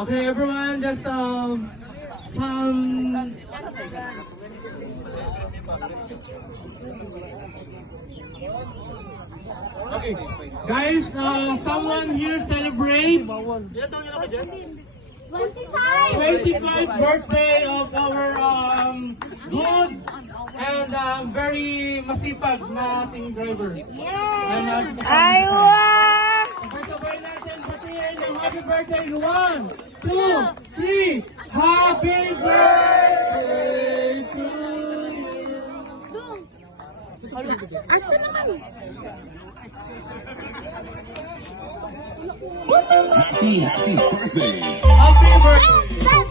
Okay, everyone, just some. Okay, guys, someone here celebrate 25th birthday of our good and very masipag na ating driver. Yes! Ay, wow! sabay natin batiin ng happy birthday. 1, 2, 3. Happy birthday to you. Asa naman? Happy birthday! Happy birthday.